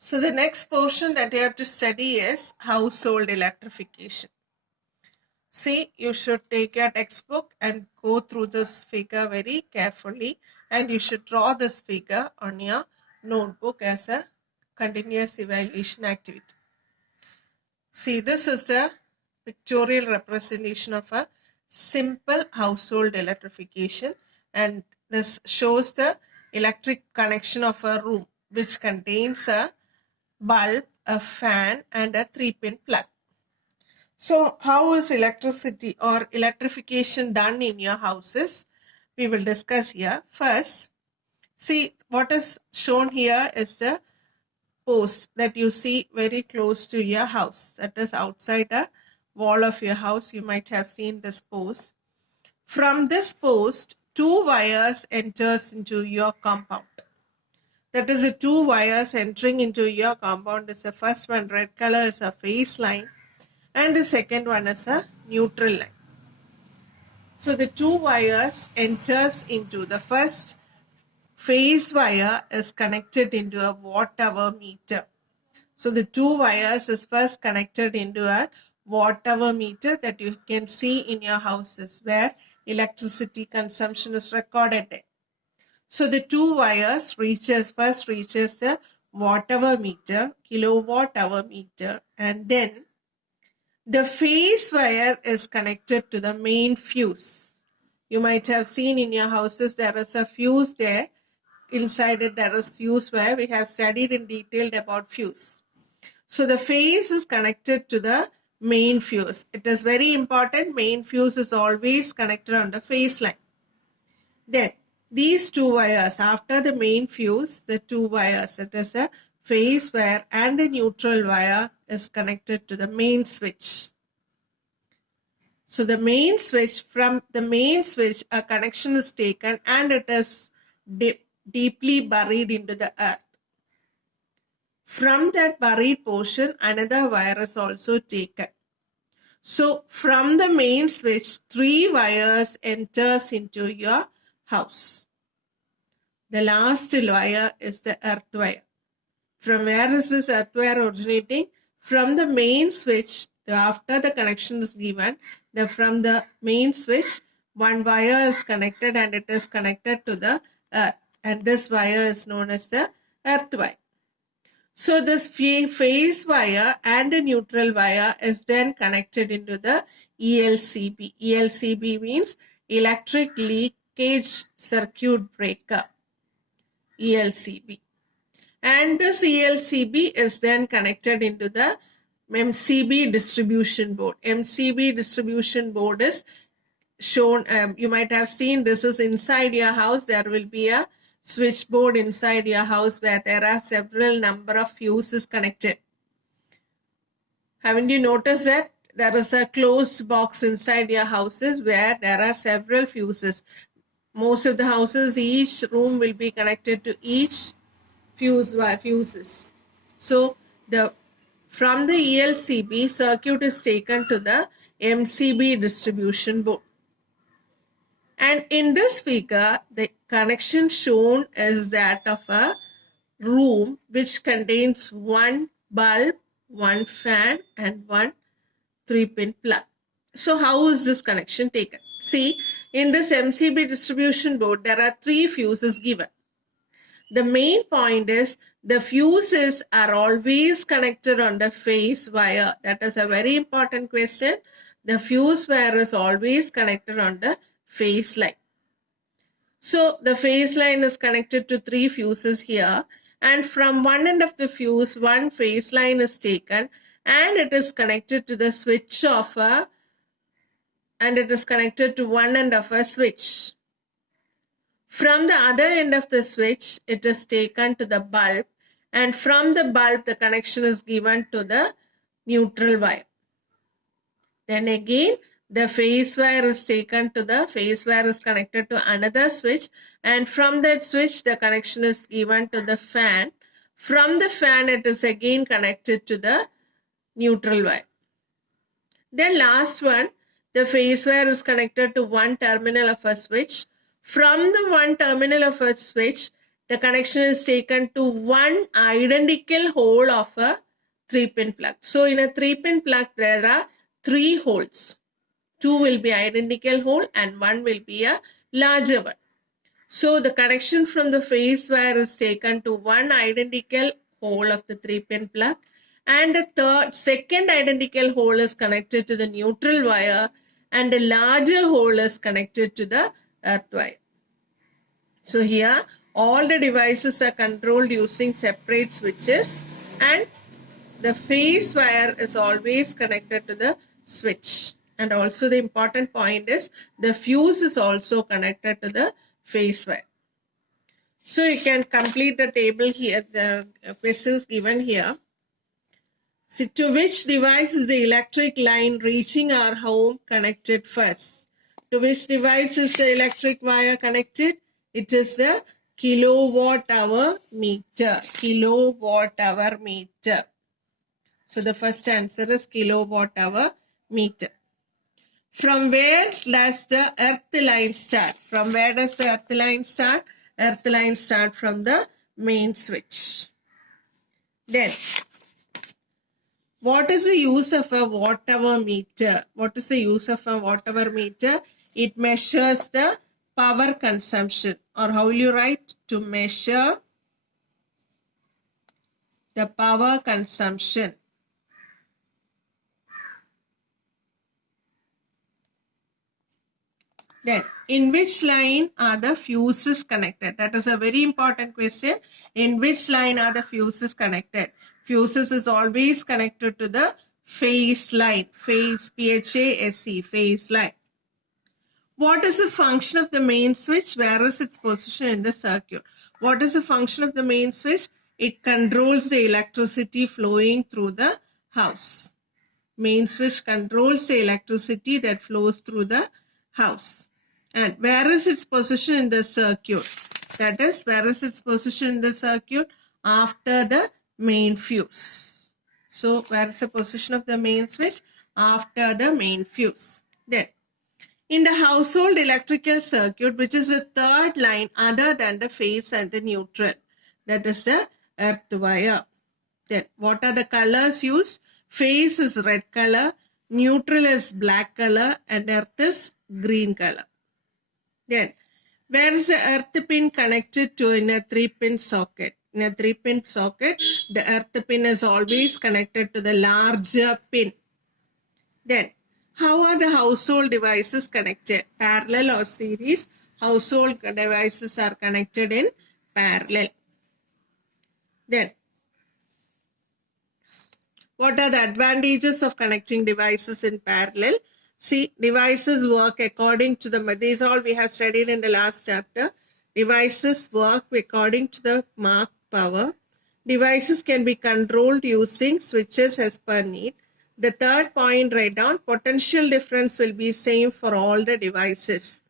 So the next portion that you have to study is household electrification. See, you should take your textbook and go through this figure very carefully, and you should draw this figure on your notebook as a continuous evaluation activity. See, this is the pictorial representation of a simple household electrification, and this shows the electric connection of a room which contains a bulb, a fan, and a 3-pin plug. So how is electricity or electrification done in your houses? We will discuss here. First, see what is shown here is the post that you see very close to your house. That is outside the wall of your house. You might have seen this post. From this post, 2 wires enters into your compound. That is the 2 wires entering into your compound is the first one, red color is a phase line, and the second one is a neutral line. So the 2 wires enters into the first phase wire is connected into a watt hour meter. So the 2 wires is first connected into a watt hour meter that you can see in your houses where electricity consumption is recorded in. So the 2 wires first reaches the watt hour meter, kilowatt hour meter, and then the phase wire is connected to the main fuse. You might have seen in your houses there is a fuse there. Inside it there is fuse wire. We have studied in detail about fuse. So the phase is connected to the main fuse. It is very important. Main fuse is always connected on the phase line. Then these 2 wires, after the main fuse, the 2 wires, it is a phase wire and a neutral wire is connected to the main switch. So the main switch, from the main switch, a connection is taken and it is deeply buried into the earth. From that buried portion, another wire is also taken. So from the main switch, 3 wires enters into your house. The last wire is the earth wire. From where is this earth wire originating? From the main switch, after the connection is given, from the main switch, 1 wire is connected and it is connected to the earth. And this wire is known as the earth wire. So this phase wire and a neutral wire is then connected into the ELCB. ELCB means electric leakage circuit breaker. ELCB. And this ELCB is then connected into the MCB distribution board. MCB distribution board is shown, you might have seen this is inside your house. There will be a switchboard inside your house where there are several number of fuses connected. Haven't you noticed that there is a closed box inside your houses where there are several fuses? Most of the houses, each room will be connected to each fuses. So from the ELCB, circuit is taken to the MCB distribution board. And in this figure, the connection shown is that of a room which contains 1 bulb, 1 fan, and 1 3-pin plug. So how is this connection taken? See, in this MCB distribution board, there are 3 fuses given. The main point is the fuses are always connected on the phase wire. That is a very important question. The fuse wire is always connected on the phase line. So the phase line is connected to 3 fuses here, and from one end of the fuse, 1 phase line is taken and it is connected to the switch of one end of a switch. From the other end of the switch, it is taken to the bulb, and from the bulb, the connection is given to the neutral wire. Then again, the phase wire is connected to another switch, and from that switch, the connection is given to the fan. From the fan, it is again connected to the neutral wire. Then last one, the phase wire is connected to one terminal of a switch. From the one terminal of a switch, the connection is taken to one identical hole of a 3-pin plug. So in a 3-pin plug, there are 3 holes. 2 will be identical hole and 1 will be a larger one. So the connection from the phase wire is taken to one identical hole of the 3-pin plug, and the second identical hole is connected to the neutral wire, and a larger hole is connected to the earth wire. So here all the devices are controlled using separate switches, and the phase wire is always connected to the switch. And also the important point is the fuse is also connected to the phase wire. So you can complete the table here, the questions given here. So to which device is the electric line reaching our home connected first? To which device is the electric wire connected? It is the kilowatt hour meter. Kilowatt hour meter. So the first answer is kilowatt hour meter. From where does the earth line start? From where does the earth line start? Earth line start from the main switch. Then, what is the use of a watt-hour meter? What is the use of a watt-hour meter? It measures the power consumption. Or how will you write? To measure the power consumption. Then, in which line are the fuses connected? That is a very important question. In which line are the fuses connected? Fuses is always connected to the phase line. Phase, P-H-A-S-E, phase line. What is the function of the main switch? Where is its position in the circuit? What is the function of the main switch? It controls the electricity flowing through the house. Main switch controls the electricity that flows through the house. And where is its position in the circuit? That is, where is its position in the circuit? After the main fuse. So, where is the position of the main switch? After the main fuse. Then, in the household electrical circuit, which is the third line other than the phase and the neutral, that is the earth wire. Then, what are the colors used? Phase is red color, neutral is black color, and earth is green color. Then, where is the earth pin connected to in a 3-pin socket? In a 3-pin socket, the earth pin is always connected to the larger pin. Then, how are the household devices connected? Parallel or series? Household devices are connected in parallel. Then, what are the advantages of connecting devices in parallel? See, devices work according to the, these all we have studied in the last chapter. Devices work according to the marked power. Devices can be controlled using switches as per need. The third point, write down, potential difference will be same for all the devices.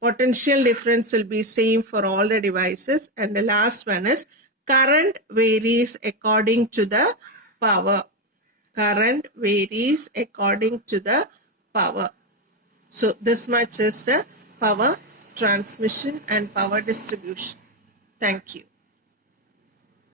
Potential difference will be same for all the devices. And the last one is, current varies according to the power. Current varies according to the power. So this much is the power transmission and power distribution. Thank you.